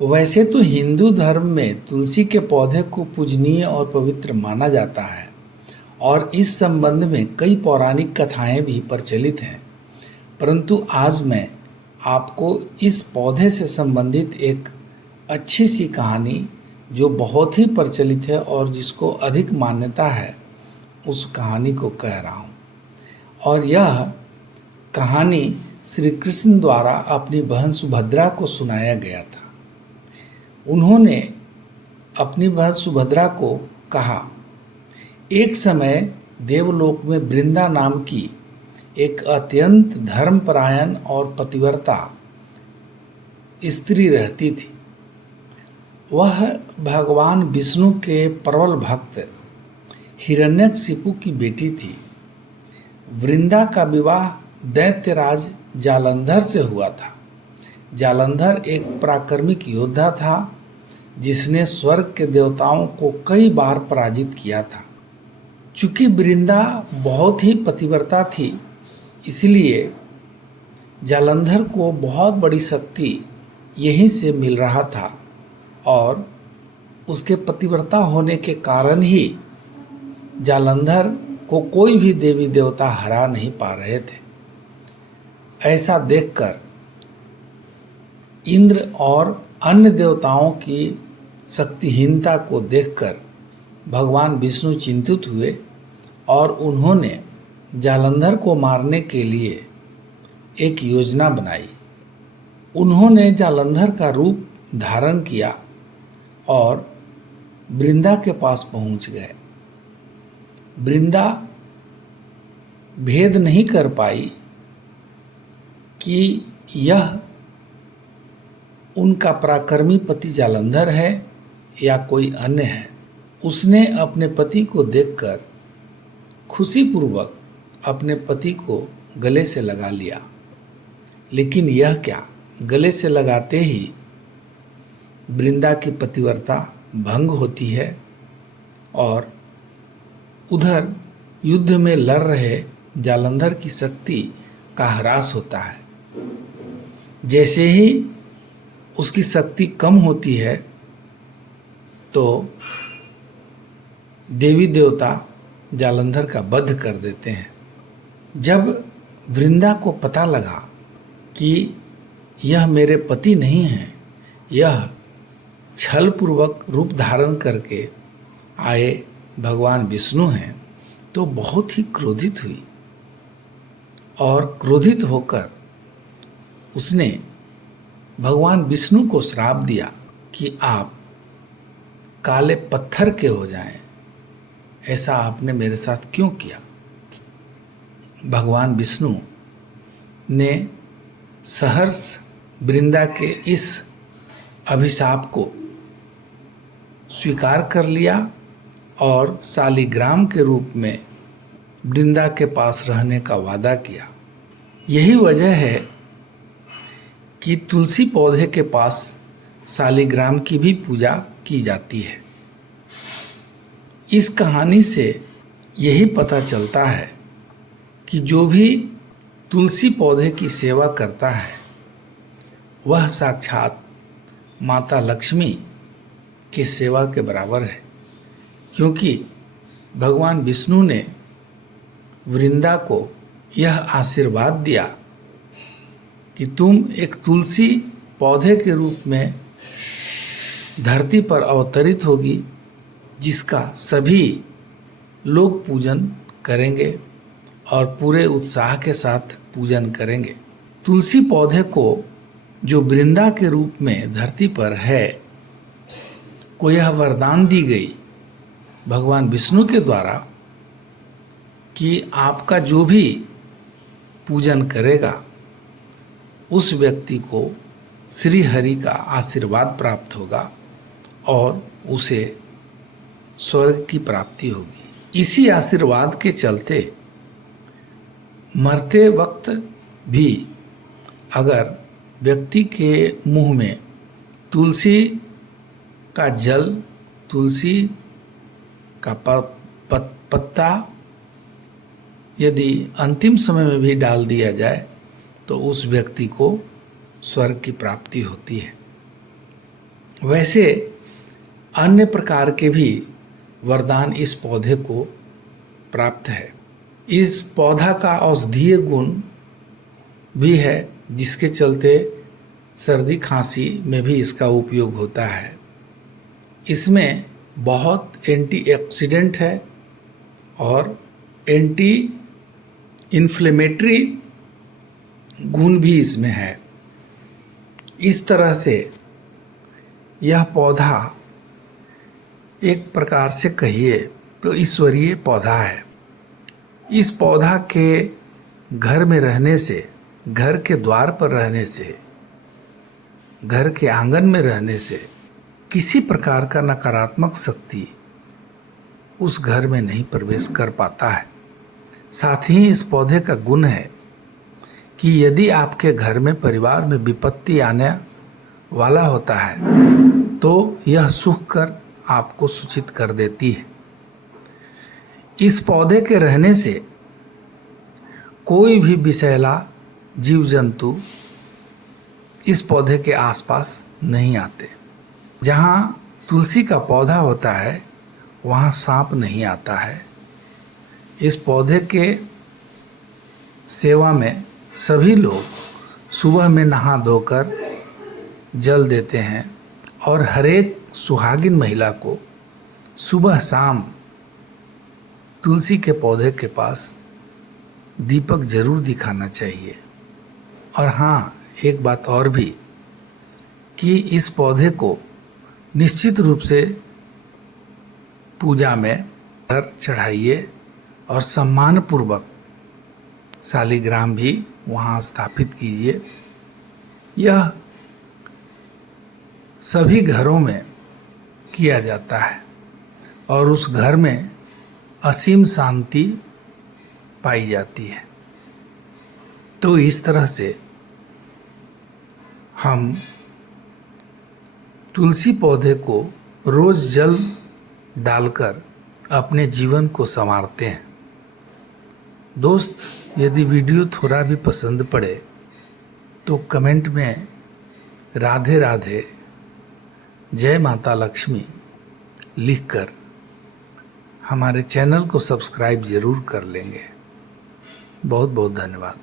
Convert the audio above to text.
वैसे तो हिंदू धर्म में तुलसी के पौधे को पूजनीय और पवित्र माना जाता है और इस संबंध में कई पौराणिक कथाएं भी प्रचलित हैं। परंतु आज मैं आपको इस पौधे से संबंधित एक अच्छी सी कहानी जो बहुत ही प्रचलित है और जिसको अधिक मान्यता है उस कहानी को कह रहा हूँ। और यह कहानी श्री कृष्ण द्वारा अपनी बहन सुभद्रा को सुनाया गया था। उन्होंने अपनी बहन सुभद्रा को कहा, एक समय देवलोक में वृंदा नाम की एक अत्यंत धर्मपरायण और पतिव्रता स्त्री रहती थी। वह भगवान विष्णु के प्रबल भक्त हिरण्यकशिपु की बेटी थी। वृंदा का विवाह दैत्यराज जालंधर से हुआ था। जालंधर एक पराक्रमिक योद्धा था जिसने स्वर्ग के देवताओं को कई बार पराजित किया था। चूंकि वृंदा बहुत ही पतिव्रता थी, इसलिए जालंधर को बहुत बड़ी शक्ति यहीं से मिल रहा था और उसके पतिव्रता होने के कारण ही जालंधर को कोई भी देवी देवता हरा नहीं पा रहे थे। ऐसा देखकर इंद्र और अन्य देवताओं की शक्तिहीनता को देखकर भगवान विष्णु चिंतित हुए और उन्होंने जालंधर को मारने के लिए एक योजना बनाई। उन्होंने जालंधर का रूप धारण किया और वृंदा के पास पहुंच गए। वृंदा भेद नहीं कर पाई कि यह उनका पराक्रमी पति जालंधर है या कोई अन्य है। उसने अपने पति को देखकर खुशीपूर्वक अपने पति को गले से लगा लिया। लेकिन यह क्या, गले से लगाते ही वृंदा की पतिव्रता भंग होती है और उधर युद्ध में लड़ रहे जालंधर की शक्ति का ह्रास होता है। जैसे ही उसकी शक्ति कम होती है तो देवी देवता जालंधर का वध कर देते हैं। जब वृंदा को पता लगा कि यह मेरे पति नहीं हैं, यह छलपूर्वक रूप धारण करके आए भगवान विष्णु हैं, तो बहुत ही क्रोधित हुई और क्रोधित होकर उसने भगवान विष्णु को श्राप दिया कि आप काले पत्थर के हो जाएं। ऐसा आपने मेरे साथ क्यों किया? भगवान विष्णु ने सहर्ष वृंदा के इस अभिशाप को स्वीकार कर लिया और शालिग्राम के रूप में वृंदा के पास रहने का वादा किया। यही वजह है कि तुलसी पौधे के पास शालिग्राम की भी पूजा की जाती है। इस कहानी से यही पता चलता है कि जो भी तुलसी पौधे की सेवा करता है वह साक्षात माता लक्ष्मी की सेवा के बराबर है, क्योंकि भगवान विष्णु ने वृंदा को यह आशीर्वाद दिया कि तुम एक तुलसी पौधे के रूप में धरती पर अवतरित होगी, जिसका सभी लोग पूजन करेंगे और पूरे उत्साह के साथ पूजन करेंगे। तुलसी पौधे को जो वृंदा के रूप में धरती पर है, को यह वरदान दी गई भगवान विष्णु के द्वारा कि आपका जो भी पूजन करेगा उस व्यक्ति को श्री हरि का आशीर्वाद प्राप्त होगा और उसे स्वर्ग की प्राप्ति होगी। इसी आशीर्वाद के चलते मरते वक्त भी अगर व्यक्ति के मुंह में तुलसी का जल, तुलसी का पत्ता यदि अंतिम समय में भी डाल दिया जाए तो उस व्यक्ति को स्वर्ग की प्राप्ति होती है। वैसे अन्य प्रकार के भी वरदान इस पौधे को प्राप्त है। इस पौधा का औषधीय गुण भी है, जिसके चलते सर्दी खांसी में भी इसका उपयोग होता है। इसमें बहुत एंटीऑक्सीडेंट है और एंटी इन्फ्लेमेटरी गुण भी इसमें है। इस तरह से यह पौधा एक प्रकार से कहिए तो ईश्वरीय पौधा है। इस पौधा के घर में रहने से, घर के द्वार पर रहने से, घर के आंगन में रहने से किसी प्रकार का नकारात्मक शक्ति उस घर में नहीं प्रवेश कर पाता है। साथ ही इस पौधे का गुण है कि यदि आपके घर में, परिवार में विपत्ति आने वाला होता है तो यह सूख कर आपको सूचित कर देती है। इस पौधे के रहने से कोई भी विषैला जीव जंतु इस पौधे के आसपास नहीं आते। जहाँ तुलसी का पौधा होता है वहाँ सांप नहीं आता है। इस पौधे के सेवा में सभी लोग सुबह में नहा धोकर जल देते हैं और हरेक सुहागिन महिला को सुबह शाम तुलसी के पौधे के पास दीपक जरूर दिखाना चाहिए। और हाँ, एक बात और भी कि इस पौधे को निश्चित रूप से पूजा में चढ़ाइए और सम्मानपूर्वक शालिग्राम भी वहाँ स्थापित कीजिए। यह सभी घरों में किया जाता है और उस घर में असीम शांति पाई जाती है। तो इस तरह से हम तुलसी पौधे को रोज जल डालकर अपने जीवन को संवारते हैं। दोस्त, यदि वीडियो थोड़ा भी पसंद पड़े तो कमेंट में राधे राधे, जय माता लक्ष्मी लिखकर हमारे चैनल को सब्सक्राइब जरूर कर लेंगे। बहुत बहुत धन्यवाद।